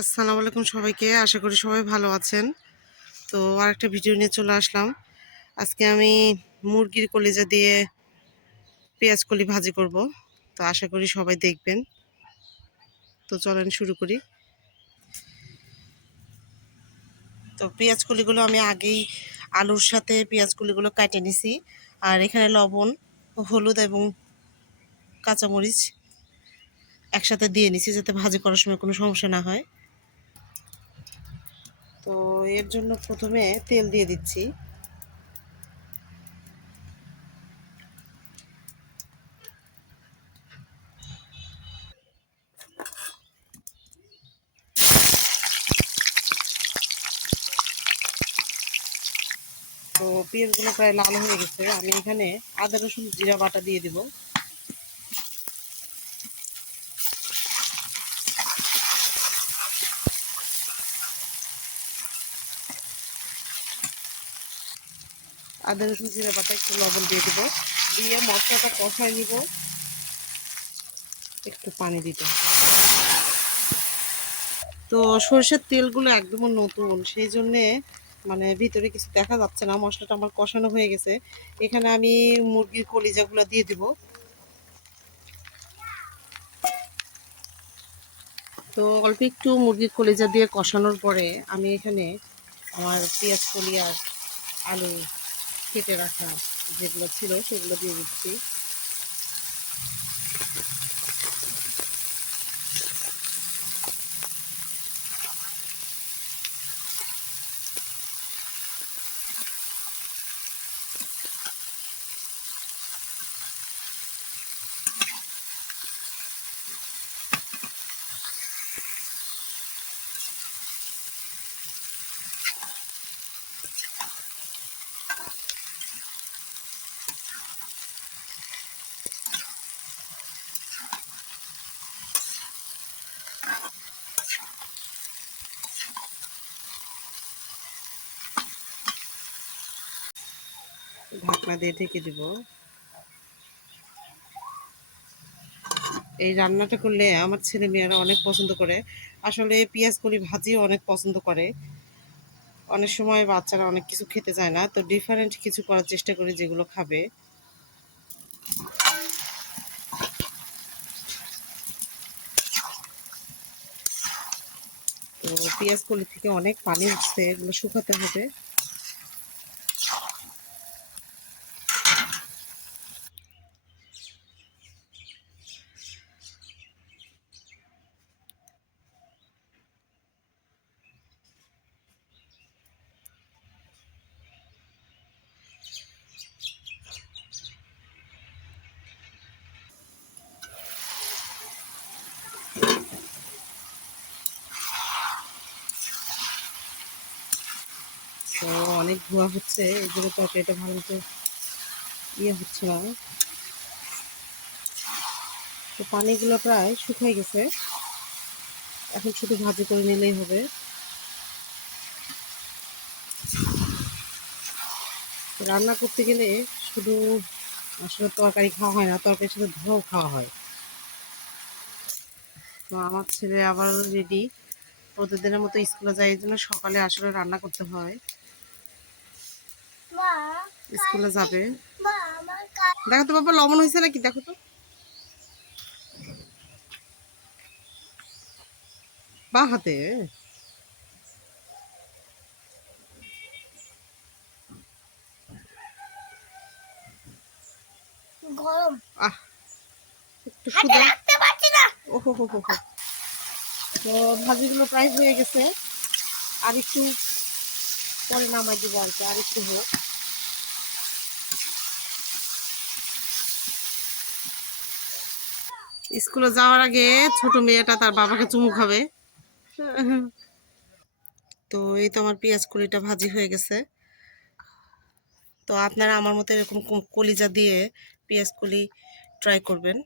আসসালামু আলাইকুম সবাইকে। আশা করি সবাই ভালো আছেন। তো আরেকটা ভিডিও নিয়ে চলে আসলাম। আজকে আমি মুরগির কলিজা দিয়ে পেঁয়াজ কলি ভাজি করব। তো আশা করি সবাই দেখবেন। তো চলেন শুরু করি। তো পেঁয়াজ কলিগুলো আমি আগেই আলুর সাথে পেঁয়াজ কলিগুলো কেটে নিছি। আর এখানে লবণ, হলুদ এবং কাঁচামরিচ একসাথে দিয়ে নিছি যাতে ভাজি করার সময় কোনো সমস্যা না হয়। তো এর জন্য প্রথমে তেল দিয়ে দিচ্ছি। তো পেঁয়াজগুলো প্রায় লাল হয়ে গেছে। আমি এখানে আদা রসুন জিরা বাটা দিয়ে দিব। আদা রসুন জিরা বাটা একটু লবণ দিয়ে দিব, দিয়ে মশলাটা কষাই নিব। একটু পানি দিতে হবে। তো সরষের তেলগুলো একদম নতুন, সেই জন্যে মানে ভিতরে কিছু দেখা যাচ্ছে না। মশলাটা আমার কষানো হয়ে গেছে। এখানে আমি মুরগির কলিজাগুলো দিয়ে দিব। তো অল্প একটু মুরগির কলিজা দিয়ে কষানোর পরে আমি এখানে আমার পেঁয়াজ কলি আর আলু কেটে রাখা যেগুলো ছিল সেগুলো দিয়ে দিচ্ছি। ঢাকনা দিয়ে ঢেকে দিব। এই রান্নাটা করলে আমার ছেলে মেয়েরা অনেক পছন্দ করে। আসলে পেঁয়াজ কলি ভাজিও অনেক পছন্দ করে। অনেক সময় বাচ্চারা অনেক কিছু খেতে চায় না, তো ডিফারেন্ট কিছু করার চেষ্টা করি যেগুলো খাবে। তো পেঁয়াজ কলি থেকে অনেক পানি উঠছে, এগুলো শুকাতে হবে। তো অনেক ধোয়া হচ্ছে, এই জন্য তরকারিটা ভালো মতো হচ্ছে না। তো পানিগুলো প্রায় শুকিয়ে গেছে, এখন শুধু ভাজি করে নিলেই হবে। রান্না করতে গেলে শুধু আসলে তরকারি খাওয়া হয় না, তরকারির সাথে ধোয়াও খাওয়া হয়। তো আমার ছেলে আবার রেডি, প্রতিদিনের মতো স্কুলে যায়, এই জন্য সকালে আসলে রান্না করতে হয়। স্কুলে যাবে। দেখো তো বাবা লবণ হয়েছে নাকি, দেখো তো। বা হাতে গরম। আহ একটু সুদা। ওহো হো হো হো। তো ভাজিগুলো প্রায় হয়ে গেছে, আর একটু পরে নামাই দিব আর কি, আর একটু হোক। স্কুলে যাওয়ার আগে ছোট মেয়েটা তার বাবাকে চুমু খাবে। তো এই তো আমার পেঁয়াজ কলিটা ভাজি হয়ে গেছে। তো আপনারা আমার মতো এরকম কলিজা দিয়ে পেঁয়াজ কলি ট্রাই করবেন।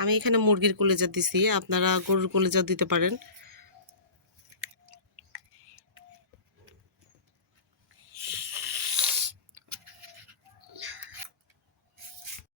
আমি এখানে মুরগির কলিজা দিছি, আপনারা গরুর কলিজা দিতে পারেন।